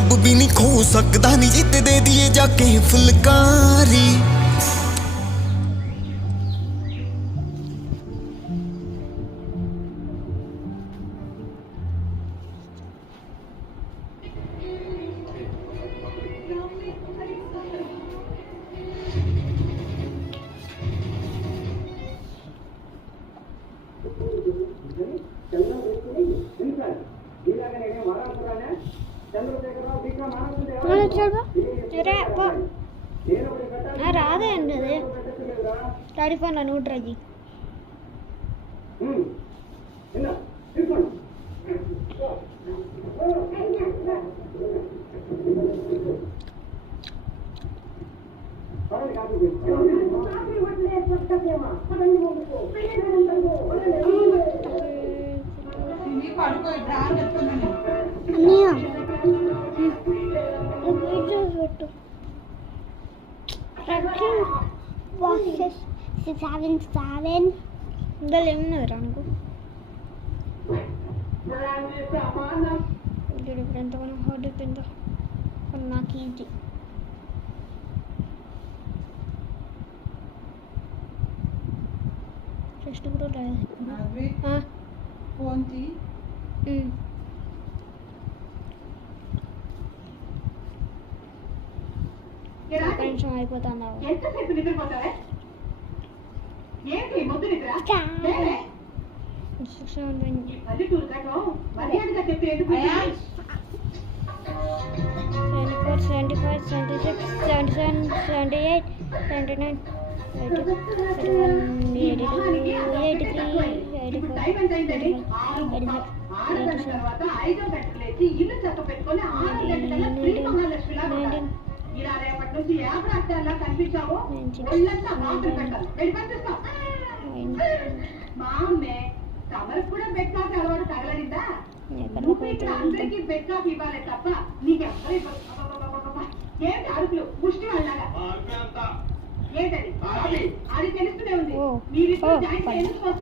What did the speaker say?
रब भी नहीं खो सकता नहीं जित दे दिए जाके फुलकारी రాదే అండి అది డాడీ ఫోన్లో నువ్వు ట్రై చేయి ఇందులో ఏమున్నది రా నాకు ఇప్పుడు ఎంతగానో హార్డ్ అయిపోయిందో నాకు ఈజీ టెస్ట్ కూడా లేదు ఒక నిమిషం అయిపోతాను ఇలా రేపటి నుంచి యాభై కనిపించావు మా అమ్మే తమరికి కూడా బెడ్ కాఫీ అలవాటు తగలడిందా నువ్వు ఇక్కడ అందరికీ బెడ్ కాఫీ ఇవ్వాలి తప్ప నీకెవ్వరు ఏంటి అరుపులు ముష్టి వాళ్ళగా ఏంటది అది తెలుస్తూనే ఉంది మీరు జాయింట్ ఎందుకు